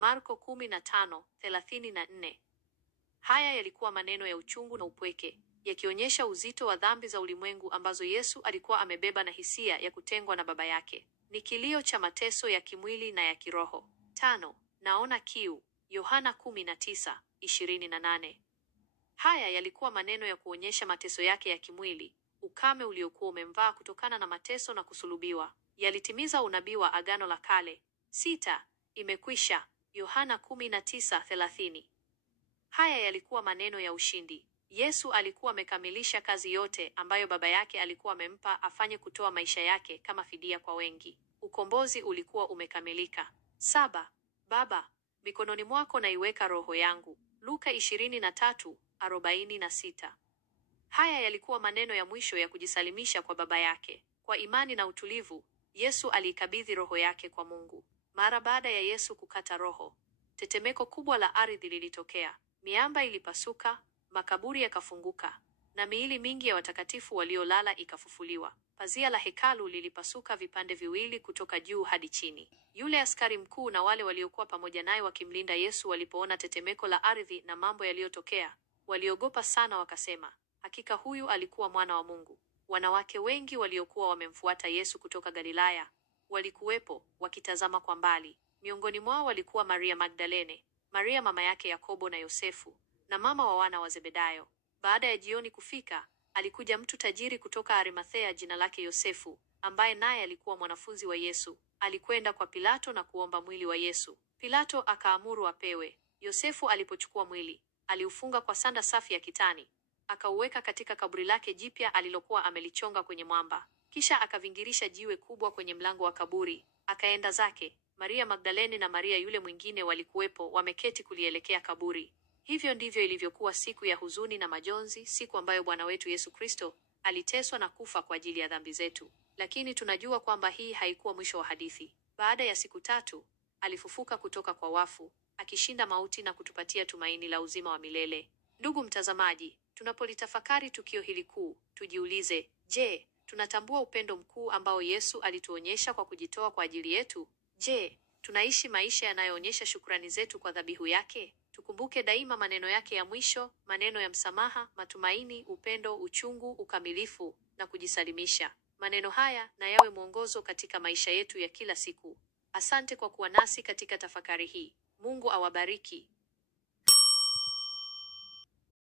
Marko 15:34. Haya yalikuwa maneno ya uchungu na upweke, yakionyesha uzito wa dhambi za ulimwengu ambazo Yesu alikuwa amebeba na hisia ya kutengwa na Baba yake. Ni kilio cha mateso ya kimwili na ya kiroho. 5. Naona kiu. Yohana 19:28. Haya yalikuwa maneno ya kuonyesha mateso yake ya kimwili, ukame uliokuwa umemvaa kutokana na mateso na kusulubiwa. Yalitimiza unabii wa Agano la Kale. 6. Imekwisha. Yohana 19:30. Haya yalikuwa maneno ya ushindi. Yesu alikuwa amekamilisha kazi yote ambayo Baba yake alikuwa amempa afanye, kutoa maisha yake kama fidia kwa wengi. Ukombozi ulikuwa umekamilika. 7. Baba, mikononi mwako naiweka roho yangu. Luka 23:46. Haya yalikuwa maneno ya mwisho ya kujisalimisha kwa Baba yake. Kwa imani na utulivu, Yesu aliikabidhi roho yake kwa Mungu. Mara baada ya Yesu kukata roho, tetemeko kubwa la ardhi lilitokea. Miamba ilipasuka, makaburi yakafunguka, na miili mingi ya watakatifu waliolala ikafufuliwa. Pazia la hekalu lilipasuka vipande viwili kutoka juu hadi chini. Yule askari mkuu na wale waliokuwa pamoja naye wakimlinda Yesu walipoona tetemeko la ardhi na mambo yaliyotokea, waliogopa sana, wakasema, hakika huyu alikuwa mwana wa Mungu. Wanawake wengi waliokuwa wamemfuata Yesu kutoka Galilaya walikuwepo wakitazama kwa mbali. Miongoni mwao walikuwa Maria Magdalene, Maria mama yake Yakobo na Yosefu, na mama wa wana wa Zebedayo. Baada ya jioni kufika, alikuja mtu tajiri kutoka Arimathea jina lake Yosefu, ambaye naye alikuwa mwanafunzi wa Yesu. Alikwenda kwa Pilato na kuomba mwili wa Yesu. Pilato akaamuru apewe. Yosefu alipochukua mwili, aliufunga kwa sanda safi ya kitani, akauweka katika kaburi lake jipya alilokuwa amelichonga kwenye mwamba. Kisha akavingirisha jiwe kubwa kwenye mlango wa kaburi, akaenda zake. Maria Magdalene na Maria yule mwingine walikuwepo wameketi kulielekea kaburi. Hivyo ndivyo ilivyokuwa siku ya huzuni na majonzi, siku ambayo Bwana wetu Yesu Kristo aliteswa na kufa kwa ajili ya dhambi zetu. Lakini tunajua kwamba hii haikuwa mwisho wa hadithi. Baada ya siku 3, alifufuka kutoka kwa wafu, akishinda mauti na kutupatia tumaini la uzima wa milele. Ndugu mtazamaji, tunapolitafakari tukio hili kuu, tujiulize, je, tunatambua upendo mkuu ambao Yesu alituonyesha kwa kujitoa kwa ajili yetu? Je, tunaishi maisha yanayoonyesha shukrani zetu kwa dhabihu yake? Tukumbuke daima maneno yake ya mwisho, maneno ya msamaha, matumaini, upendo, uchungu, ukamilifu na kujisalimisha. Maneno haya na yawe mwongozo katika maisha yetu ya kila siku. Asante kwa kuwa nasi katika tafakari hii. Mungu awabariki.